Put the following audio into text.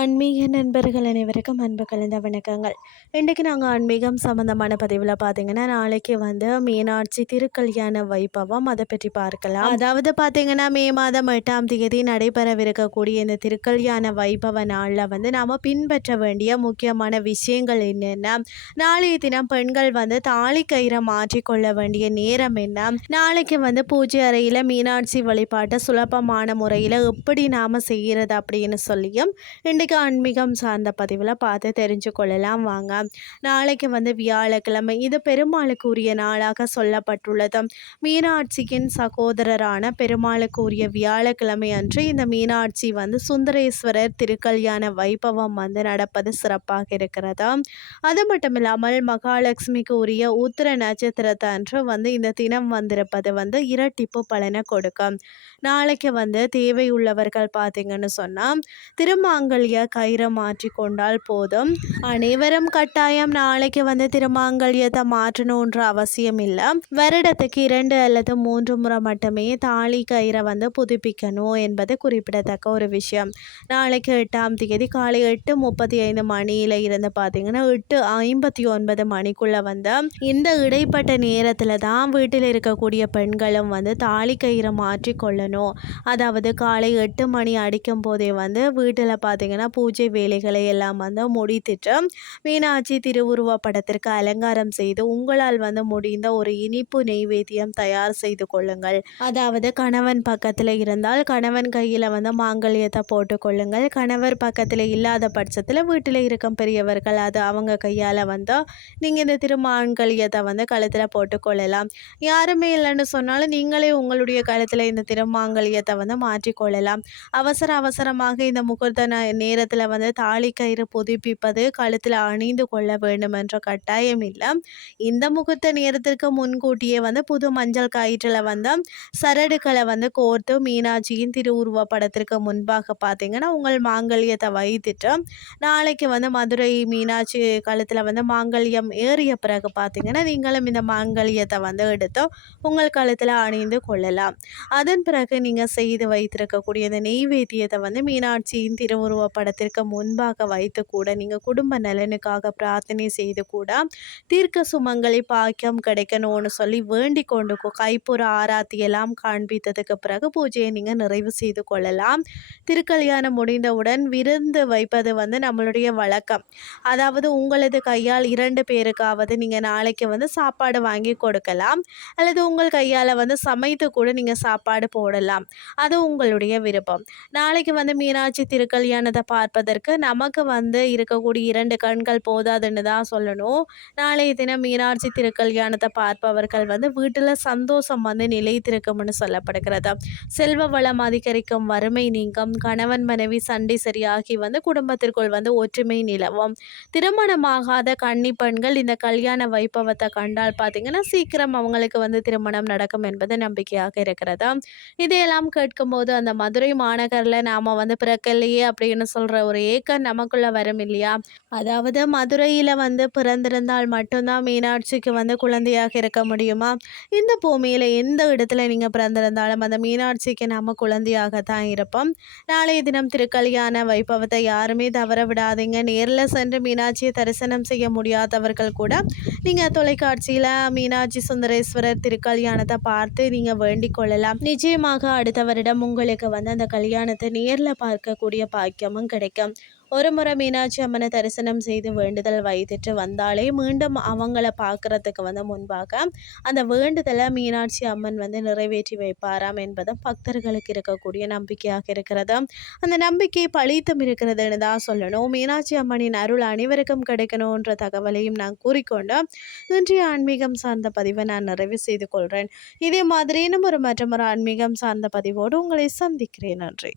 ஆன்மீக நண்பர்கள் அனைவருக்கும் அன்பு கலந்த வணக்கங்கள். இன்றைக்கு நாங்கள் ஆன்மீகம் சம்மந்தமான பதிவில் பார்த்தீங்கன்னா நாளைக்கு வந்து மீனாட்சி திருக்கல்யாண வைபவம். அதை பற்றி பார்க்கலாம். அதாவது பார்த்தீங்கன்னா மே மாதம் எட்டாம் தேதி நடைபெறவிருக்கக்கூடிய இந்த திருக்கல்யாண வைபவ நாளில் வந்து நாம் பின்பற்ற வேண்டிய முக்கியமான விஷயங்கள் என்னென்ன? நாளைய தினம் பெண்கள் வந்து தாலி கயிறை மாற்றிக்கொள்ள வேண்டிய நேரம் என்ன? நாளைக்கு வந்து பூஜை அறையில் மீனாட்சி வழிபாட்டை சுலபமான முறையில் எப்படி நாம் செய்கிறது அப்படின்னு சொல்லியும் இன்றைக்கு ஆன்மீகம் சார்ந்த பதிவில் பார்த்து தெரிஞ்சு கொள்ளலாம் வாங்க. நாளைக்கு வந்து வியாழக்கிழமை இது பெருமாளுக்கு உரிய நாளாக சொல்லப்பட்டுள்ளது. மீனாட்சியின் சகோதரரான பெருமாளுக்கு உரிய வியாழக்கிழமை அன்று இந்த மீனாட்சி வந்து சுந்தரேஸ்வரர் திருக்கல்யாண வைபவம் வந்து நடப்பது சிறப்பாக இருக்கிறது. அது மட்டும் இல்லாமல் மகாலட்சுமிக்கு உரிய உத்திர நட்சத்திரத்தை அன்று வந்து இந்த தினம் வந்திருப்பது வந்து இரட்டிப்பு பலனை கொடுக்கும். நாளைக்கு வந்து தேவை உள்ளவர்கள் பார்த்தீங்கன்னு சொன்னால் திருமாங்கல்ய திருமாங்கல்ய கயிறை மாற்றி கொண்டால் போதும். அனைவரும் கட்டாயம் நாளைக்கு வந்து திருமாங்கல்யத்தை மாற்றணுன்ற அவசியம் இல்லை. வருடத்துக்கு இரண்டு அல்லது மூன்று முறை மட்டுமே தாலி கயிறை வந்து புதுப்பிக்கணும் என்பது குறிப்பிடத்தக்க ஒரு விஷயம். நாளைக்கு எட்டாம் தேதி காலை எட்டு முப்பத்தி ஐந்து மணியில் இருந்து பார்த்தீங்கன்னா எட்டு ஐம்பத்தி ஒன்பது மணிக்குள்ளே வந்து இந்த இடைப்பட்ட நேரத்தில் தான் வீட்டில் இருக்கக்கூடிய பெண்களும் வந்து தாலி கயிறை மாற்றி கொள்ளணும். அதாவது காலை எட்டு மணி அடிக்கும் போதே வந்து வீட்டில் பார்த்தீங்கன்னா பூஜை வேலைகளை எல்லாம் வந்து முடித்துட்டு மீனாட்சி திருவுருவ படத்திற்கு அலங்காரம் செய்து உங்களால் வந்து முடிந்த ஒரு இனிப்பு நெய்வேத்தியம் தயார் செய்து கொள்ளுங்கள். அதாவது கணவன் பக்கத்தில் இருந்தால் கணவன் கையில் வந்து மாங்கல்யத்தை போட்டுக்கொள்ளுங்கள் கணவர் பக்கத்தில் இல்லாத பட்சத்தில் வீட்டில் இருக்கும் பெரியவர்கள் அது அவங்க கையால் வந்து நீங்கள் இந்த திருமாங்கல்யத்தை வந்து கழுத்தில் போட்டுக்கொள்ளலாம் யாருமே இல்லைன்னு சொன்னாலும் நீங்களே உங்களுடைய கழுத்தில் இந்த திருமாங்கல்யத்தை வந்து மாற்றிக்கொள்ளலாம் அவசர அவசரமாக இந்த முகூர்த்த நேரத்தில் வந்து தாலி கயிறு புதுப்பிப்பது கழுத்தில் அணிந்து கொள்ள வேண்டும் என்ற கட்டாயம் இல்லை. இந்த முகூர்த்த நேரத்திற்கு முன்கூட்டியே வந்து புது மஞ்சள் கயிற்றில் வந்து சரடுகளை வந்து கோர்த்து மீனாட்சியின் திருவுருவ படத்திற்கு முன்பாக பார்த்தீங்கன்னா உங்கள் மாங்கல்யத்தை வைத்துட்டு நாளைக்கு வந்து மதுரை மீனாட்சி கழுத்தில் வந்து மாங்கல்யம் ஏறிய பிறகு பார்த்தீங்கன்னா நீங்களும் இந்த மாங்கல்யத்தை வந்து எடுத்து உங்கள் கழுத்தில் அணிந்து கொள்ளலாம். அதன் பிறகு நீங்கள் செய்து வைத்திருக்கக்கூடிய இந்த நெய்வேத்தியத்தை வந்து மீனாட்சியின் திருவுருவ படத்திற்கு முன்பாக வைத்து கூட நீங்கள் குடும்ப நலனுக்காக பிரார்த்தனை செய்து கூட தீர்க்க சுமங்கலி பாக்கியம் கிடைக்கணும்னு சொல்லி வேண்டிக் கொண்டு கைப்புற ஆராத்தி எல்லாம் காண்பித்ததுக்கு பிறகு பூஜையை நீங்கள் நிறைவு செய்து கொள்ளலாம். திருக்கல்யாணம் முடிந்தவுடன் விருந்து வைப்பது வந்து நம்மளுடைய வழக்கம். அதாவது உங்களது கையால் இரண்டு பேருக்காவது நீங்கள் நாளைக்கு வந்து சாப்பாடு வாங்கி கொடுக்கலாம். அல்லது உங்கள் கையால் வந்து சமைத்து கூட நீங்கள் சாப்பாடு போடலாம். அது உங்களுடைய விருப்பம். நாளைக்கு வந்து மீனாட்சி திருக்கல்யாணத்தை பார்ப்பதற்கு நமக்கு வந்து இருக்கக்கூடிய இரண்டு கண்கள் போதாதுன்னு தான் சொல்லணும். நாளைய தினம் மீனாட்சி திருக்கல்யாணத்தை பார்ப்பவர்கள் வந்து வீட்டில் சந்தோஷம் வந்து நிலைத்திருக்கும்னு சொல்லப்படுகிறது. செல்வ வளம் அதிகரிக்கும் வறுமை நீங்கும். கணவன் மனைவி சண்டை சரியாகி வந்து குடும்பத்திற்குள் வந்து ஒற்றுமை நிலவும். திருமணமாகாத கன்னி பெண்கள் இந்த கல்யாண வைபவத்தை கண்டால் பார்த்தீங்கன்னா சீக்கிரம் அவங்களுக்கு வந்து திருமணம் நடக்கும் என்பது நம்பிக்கையாக இருக்கிறது. இதையெல்லாம் கேட்கும்போது அந்த மதுரை மாநகரில் நாம் வந்து பிறக்கலையே அப்படின்னு சொல்கிற ஒரு ஏக்கம் நமக்குள்ளே வரும் இல்லையா அதாவது மதுரையில் வந்து பிறந்திருந்தால் மட்டும்தான் மீனாட்சிக்கு வந்து குழந்தையாக இருக்க முடியுமா? இந்த பூமியில் எந்த இடத்துல நீங்கள் பிறந்திருந்தாலும் அந்த மீனாட்சிக்கு நம்ம குழந்தையாக தான் இருப்போம். நாளைய தினம் திருக்கல்யாண வைபவத்தை யாருமே தவற விடாதீங்க. நேரில் சென்று மீனாட்சியை தரிசனம் செய்ய முடியாதவர்கள் கூட நீங்கள் தொலைக்காட்சியில் மீனாட்சி சுந்தரேஸ்வரர் திருக்கல்யாணத்தை பார்த்து நீங்கள் வேண்டிக் கொள்ளலாம். நிச்சயமாக அடுத்த வருடம் உங்களுக்கு வந்து அந்த கல்யாணத்தை நேரில் பார்க்கக்கூடிய பாக்கியமும் கிடைக்கும். ஒரு முறை மீனாட்சி அம்மனை தரிசனம் செய்து வேண்டுதல் வைத்துட்டு வந்தாலே மீண்டும் அவங்கள பார்க்குறதுக்கு வந்து முன்பாக அந்த வேண்டுதலை மீனாட்சி அம்மன் வந்து நிறைவேற்றி வைப்பாராம் என்பதும் பக்தர்களுக்கு இருக்கக்கூடிய நம்பிக்கையாக இருக்கிறது. அந்த நம்பிக்கை பழித்தும் இருக்கிறதுன்னு தான் சொல்லணும். மீனாட்சி அம்மனின் அருள் அனைவருக்கும் கிடைக்கணுன்ற தகவலையும் நான் கூறிக்கொண்டு இன்றைய ஆன்மீகம் சார்ந்த பதிவை நான் நிறைவு செய்து கொள்கிறேன் இதே மாதிரி இன்னும் ஒரு மற்றொரு ஆன்மீகம் சார்ந்த பதிவோடு உங்களை சந்திக்கிறேன். நன்றி.